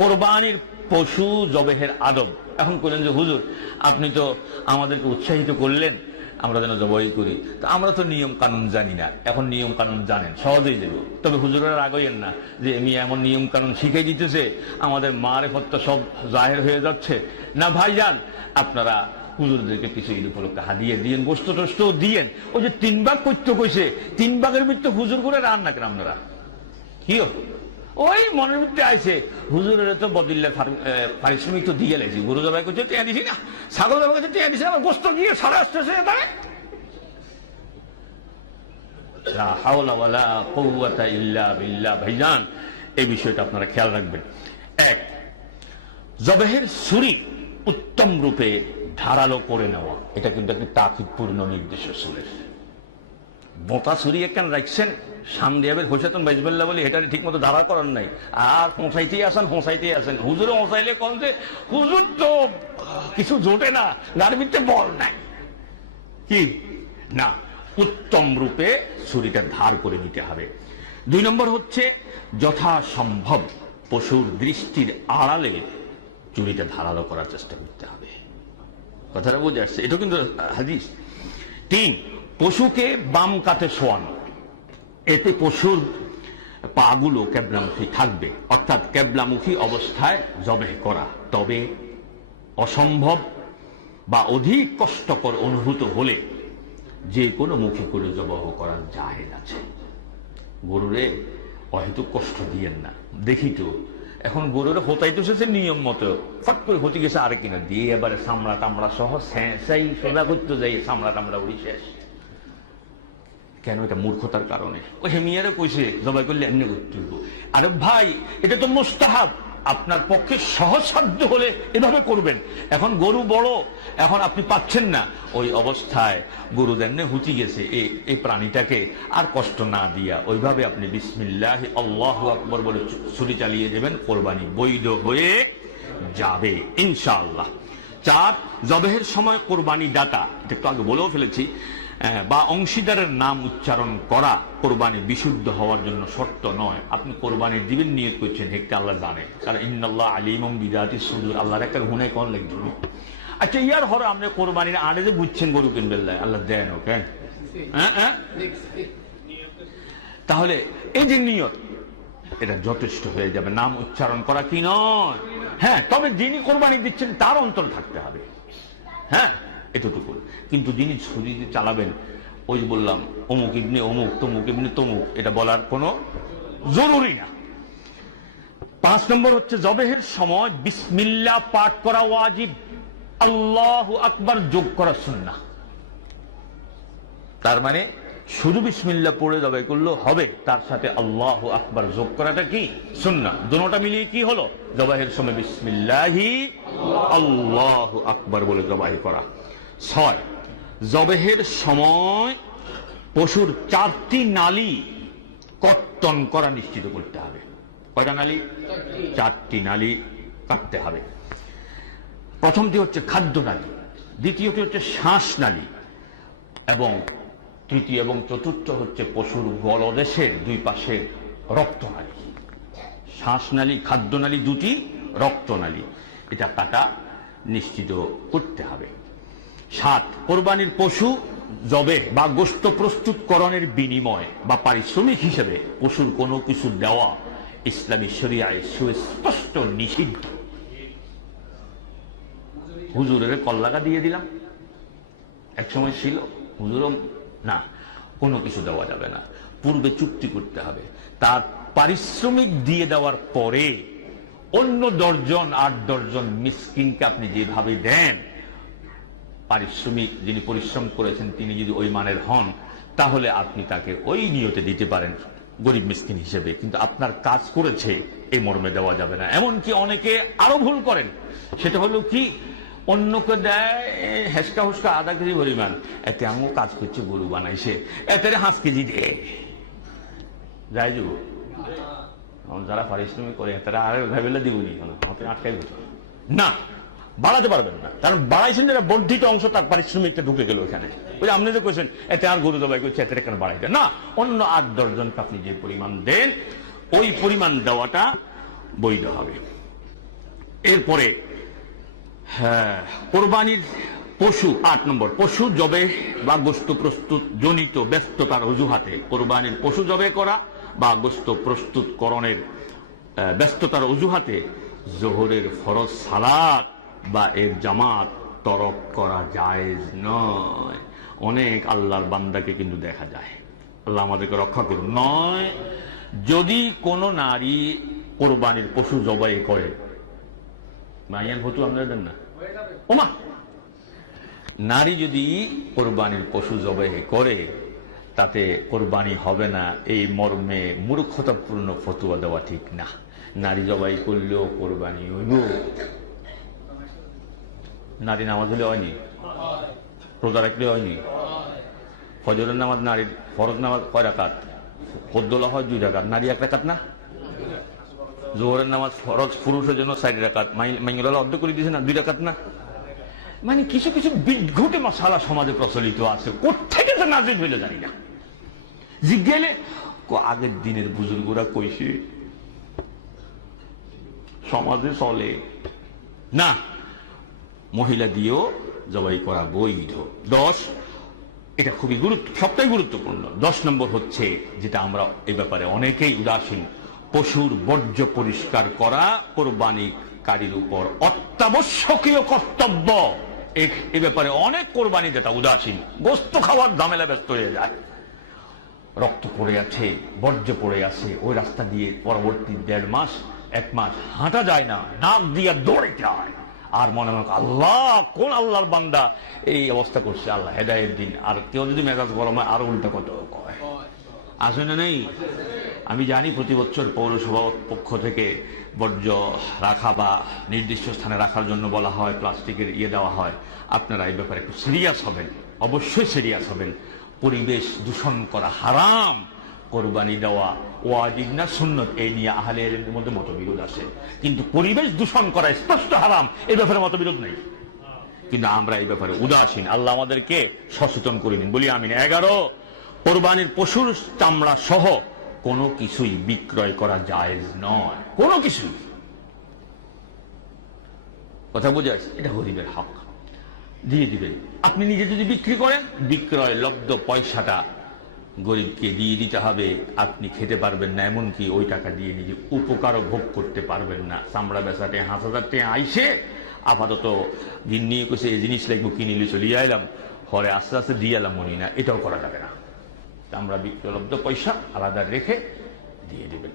কোরবানির পশু জবেহের আদব। এখন বললেন যে হুজুর আপনি তো আমাদেরকে উৎসাহিত করলেন আমরা যেন জবাই করি, তো আমরা তো নিয়ম কানুন জানি না। এখন নিয়ম কানুন জানেন, সহজেই দেব। তবে হুজুরের রাগইয়েন না যে এমনি এমন নিয়ম কানুন শিখিয়ে দিতেছে আমাদের মারেফতটা সব জাহের হয়ে যাচ্ছে না। ভাইজান আপনারা হুজুরদেরকে কিছু ঈদ উপলক্ষে হাদিয়ে দিয়েন, গোস্ত টোস্ত দিয়েন। ওই যে 3 ভাগ করতে কইছে, 3 ভাগের ভিতরে হুজুর করে রান না কেন আপনারা? কি ওই মনের মধ্যে আইছে হুজুরের তো বদিল্লার পারিশ্রমিক তো দিয়ে গেছি, গরু জবাই করছে টিয়া দিছি না, ছাগল জবাই করছে টিয়া দিছি, আবার গোস্ত দিয়ে সারা আসতেছে। ভাইজান এই বিষয়টা আপনারা খেয়াল রাখবেন। এক, জবেহের ছুরি উত্তম রূপে ধারালো করে নেওয়া, এটা কিন্তু একটি তাকিদপূর্ণ নির্দেশ রাসূলের। বোতা ছুরি একখান রাখছেন সামনে আবার হোসেতন বাইজবেল্লা বলি এটা ঠিক মতো ধারা করার নাই, আর হোঁসাইতেই আসেন। হুজুরে হোঁসাইলে কোন যে হুজুর তো কিছু জোটে না, গাড়ির ভিতরে বল নাই কি না, উত্তম রূপে ছুরিটা ধার করে নিতে হবে। 2 নম্বর হচ্ছে যথাসম্ভব পশুর দৃষ্টির আড়ালে ছুরিটা ধারালো করার চেষ্টা করতে হবে। কথাটা বুঝে আসছে? এটা কিন্তু হাদিস। 3, পশুকে বাম কাতে শোয়ানো, এতে পশুর পাগুলো কেবলামুখী থাকবে, অর্থাৎ কেবলামুখী অবস্থায় জবেহ করা। তবে অসম্ভব বা অধিক কষ্টকর অনুভূত হলে যে কোনো মুখী করে জবাহ করার জায়েজ আছে। গরুরে অহেতুক কষ্ট দিয়েন না। দেখি তো এখন গরুরে হোতাইতেছে নিয়ম মতো, ফট করে হতে গেছে আরে কিনা দিয়ে এবারে চামড়া টামড়া সহ সেই সোজা করতে যাই চামড়া টামড়া উড়ি শেষ। কেন? এটা মূর্খতার কারণে। ওই হেমিয়ারে কইছে জবাই করলে এমনি করতে হইব। আরে ভাই এটা তো মুস্তাহাব, আপনার পক্ষে সহজসাধ্য হলে এভাবে করবেন। এখন গরু বড়, এখন আপনি পাচ্ছেন না, ওই অবস্থায় গরু দেন হুচি গেছে, এই প্রাণীটাকে আর কষ্ট না দিয়া ওইভাবে আপনি বিসমিল্লাহ আল্লাহু আকবার বলে ছুরি চালিয়ে দেবেন, কোরবানি বৈধ হয়ে যাবে ইনশাআল্লাহ। 4, জবেহের সময় কোরবানি দাতা, এটা একটু আগে বলেও ফেলেছি, বা অংশীদারের নাম উচ্চারণ করা কোরবানি বিশুদ্ধ হওয়ার জন্য শর্ত নয়। আপনি কোরবানি দিবেন নিয়ত করছেন, হেকটা আল্লাহ জানে, কারণ ইন্নাল্লাহ আলিমুম বিযাতিস সুদূর, আল্লাহর একটা হুনাই কোন লাগবে। আচ্ছা ইয়ার হরে আপনি কোরবানির আড়ে যে বুঝছেন গরু কিনবেন আল্লাহ দেন ওকে, তাহলে এই যে নিয়ত এটা যথেষ্ট হয়ে যাবে, নাম উচ্চারণ করা কি নয়। হ্যাঁ, তবে যিনি কোরবানি দিচ্ছেন তার অন্তর থাকতে হবে, হ্যাঁ এতটুকু। কিন্তু যিনি ছুরি দিয়ে চালাবেন, ওই যে বললাম অমুক ইবনে অমুক তমুক ইবনে তমুক, এটা বলার কোনো জরুরি না। 5 নম্বর হচ্ছে জবেহের সময় বিসমিল্লাহ পাঠ করা ওয়াজিব, আল্লাহু আকবার যোগ করা সুন্নাহ। তার মানে শুধু বিসমিল্লাহ পড়ে জবাই করলেও হবে, তার সাথে আল্লাহু আকবার যোগ করাটা কি সুন্নাহ। দুটোটা মিলিয়ে কি হলো? জবাহের সময় বিসমিল্লাহি আল্লাহু আকবার বলে জবাই করা। 6, জবেহের সময় পশুর 4টি নালী কর্তন করা নিশ্চিত করতে হবে। কয়টা নালী? 4টি নালী কাটতে হবে। প্রথমটি হচ্ছে খাদ্য নালী, দ্বিতীয়টি হচ্ছে শ্বাস নালী, এবং তৃতীয় এবং চতুর্থ হচ্ছে পশুর গলদেশের 2 পাশে রক্তনালী। শ্বাসনালী, খাদ্যনালী 2টি, রক্তনালী, এটা কাটা নিশ্চিত করতে হবে। 7, কোরবানির পশু জবে বা গোশত প্রস্তুতকরণের বিনিময় বা পারিশ্রমিক হিসেবে পশুর কোনো কিছু দেওয়া ইসলামী শরিয়ায় সুস্পষ্ট নিষিদ্ধ। হুজুরের কল্লাকা দিয়ে দিলাম, এক সময় ছিল হুজুরও না, কোনো কিছু দেওয়া যাবে না, পূর্বে চুক্তি করতে হবে, তার পারিশ্রমিক দিয়ে দেওয়ার পরে অন্য 10 জন 8-10 জন মিসকিনকে আপনি যেভাবে দেন, পারিশ্রমিক যিনি পরিশ্রম করেছেন তিনি যদি ওই মানের হন, তাহলে আপনি তাকে ওই নিয়তে দিতে পারেন গরিব মিসকিন হিসেবে, কিন্তু আপনার কাজ করেছে এই মর্মে দেওয়া যাবে না। এমনকি অনেকে আরো ভুল করেন, সেটা হলো কি, অন্যকে দেয় হেসকা হুসকা আধা কেজি পরিমাণ, এতে আমিও কাজ করছে গরু বানাইছে, এতে 5 কেজি দে যাই যাব। যারা পারিশ্রমিক করে তারা আরে ভাবিলে দিবনি, আটকাই না, বাড়াতে পারবেন না, কারণ বাড়াইছেন যেটা বর্ধিত অংশ, তার পারিশ্রমিকটা ঢুকে গেল এখানে। ওই আপনি যে কেছেন এতে আর গরু জবাই করছে, এতে কেন বাড়াইতে না, অন্য 8-10 জনকে আপনি যে পরিমাণ দেন ওই পরিমাণ দেওয়াটা বৈধ হবে। এরপরে হ্যাঁ, কোরবানির পশু 8 নম্বর, পশু জবে বা গোশত প্রস্তুত জনিত ব্যস্ততার অজুহাতে কোরবানির পশু জবে করা বা গোশত প্রস্তুতকরণের ব্যস্ততার অজুহাতে জোহরের ফরজ সালাত বা এর জামাত তরক করা জায়েজ নয়। অনেক আল্লাহর বান্দাকে কিন্তু দেখা যায়, আল্লাহ আমাদেরকে রক্ষা করুন, নয় যদি কোন নারী কোরবানির পশু জবাই করে, মাইয়ান ভতু আপনারা দেন না ওমা, নারী যদি কোরবানির পশু জবাই করে তাতে কোরবানি হবে না, এই মর্মে মূর্খতাপূর্ণ ফতোয়া দেওয়া ঠিক না। নারী জবাই করলেও কোরবানি হইল। নারী নামাজ হলে হয়নি, রোজা রাখলে হয়নি, ফজরের নামাজ, নারীর ফরজ নামাজ কয় রাকাত, ফদ্দোলা হয় 2 রাকাত, নারী 1 রাকাত না। জোহরের নামাজ ফরজ পুরুষের জন্য 4 রাকাত, মাইঙ্গলা অর্ধ করে দিয়েছে না, 2 রাকাত না। মানে কিছু কিছু বিদঘুটে মশালা সমাজে প্রচলিত আছে, কোথেকে যে নাজিল হইল জানি না। জিজ্ঞেলে আগের দিনের বুজুর্গরা কইছে, সমাজে চলে না, মহিলা দিয়েও জবাই করা বৈধ। 10, এটা খুবই সবটাই গুরুত্বপূর্ণ। 10 নম্বর হচ্ছে যেটা আমরা এই ব্যাপারে অনেকেই উদাসীন, পশুর বর্জ্য পরিষ্কার করা কোরবানিকারীর উপর অত্যাবশ্যকীয় কর্তব্য। এই ব্যাপারে অনেক কোরবানি যেটা উদাসীন, গোস্ত খাওয়ার ঝামেলা ব্যস্ত হয়ে যায়, রক্ত পড়ে আছে, বর্জ্য পড়ে আছে, ওই রাস্তা দিয়ে পরবর্তী 1.5 মাস 1 মাস হাঁটা যায় না, নাক দিয়ে দৌড়ে যায়, আর মনে মনে আল্লাহ কোন আল্লাহর বান্দা এই অবস্থা করছে, আল্লাহ হেদায়েত দিন। আর কেউ যদি মেজাজ গরম হয় আরো উল্টা কত কয়, আসে না নেই। আমি জানি প্রতি বছর পৌরসভার পক্ষ থেকে বর্জ্য রাখা বা নির্দিষ্ট স্থানে রাখার জন্য বলা হয়, প্লাস্টিকের দেওয়া হয়। আপনারা এই ব্যাপারে একটু সিরিয়াস হবেন, অবশ্যই সিরিয়াস হবেন। পরিবেশ দূষণ করা হারাম, কোরবানি দেওয়া ওয়াজিব না সুন্নত, এই নিয়ে আহলে ইলমের মধ্যে মতবিরোধ আছে, কিন্তু পরিবেশ দূষণ করা স্পষ্ট হারাম, এই ব্যাপারে মতবিরোধ নেই। কিন্তু আমরা এই ব্যাপারে উদাসীন, আল্লাহ আমাদেরকে সচেতন করে দিন, বলি আমিন। 11, কোরবানির পশুর চামড়া সহ কোনো কিছুই বিক্রয় করা জায়েজ নয়, কোনো কিছুই। কথা বোঝা যাচ্ছে? এটা গরিবের হক, দিয়ে দিবেন। আপনি নিজে যদি বিক্রি করেন, বিক্রয় লব্ধ পয়সাটা গরিবকে দিয়ে দিতে হবে। আপনি খেতে পারবেন না, এমনকি ওই টাকা দিয়ে নিজে উপকারও ভোগ করতে পারবেন না। চামড়া বেচাটে 5,000 টাকা আইসে আপাতত দিন নিয়ে কইছে এই জিনিস লাগবো, কিনিলে চলিয়ে আইলাম, হরে আস্তে আস্তে দিয়ে এলাম মনি না, এটাও করা যাবে না। আমরা বিক্রয়লব্ধ পয়সা আলাদা রেখে দিয়ে দিবেন।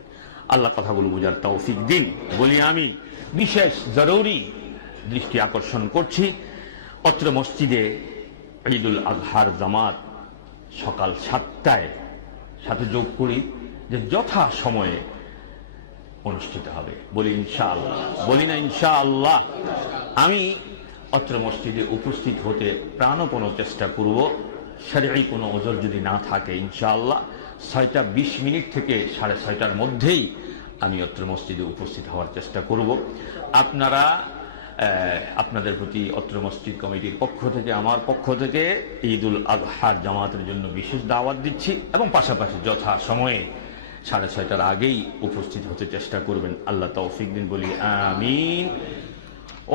আল্লাহ কথাগুলো বোঝার তৌফিক দিন, বলি আমিন। বিশেষ জরুরি দৃষ্টি আকর্ষণ করছি, অত্র মসজিদে ঈদুল আজহার জামাত সকাল 7টায়, সাথে যোগ করি যে যথা সময়ে অনুষ্ঠিত হবে, বলি ইনশাআল্লাহ, বলি না ইনশাআল্লাহ। আমি অত্র মসজিদে উপস্থিত হতে প্রাণপণ চেষ্টা করব। শরঈ কোনো ওজর যদি না থাকে ইনশাআল্লাহ 6:20 থেকে 6:30টার মধ্যেই আমি অত্র মসজিদে উপস্থিত হওয়ার চেষ্টা করব। আপনারা আপনাদের প্রতি অত্র মসজিদ কমিটির পক্ষ থেকে, আমার পক্ষ থেকে ঈদুল আজহার জামাতের জন্য বিশেষ দাওয়াত দিচ্ছি, এবং পাশাপাশি যথা সময়ে 6:30টার আগেই উপস্থিত হতে চেষ্টা করবেন। আল্লাহ তৌফিক দিন, বলি আমিন।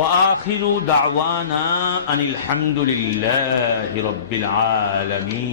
وآخر دعوانا أن الحمد لله رب العالمين।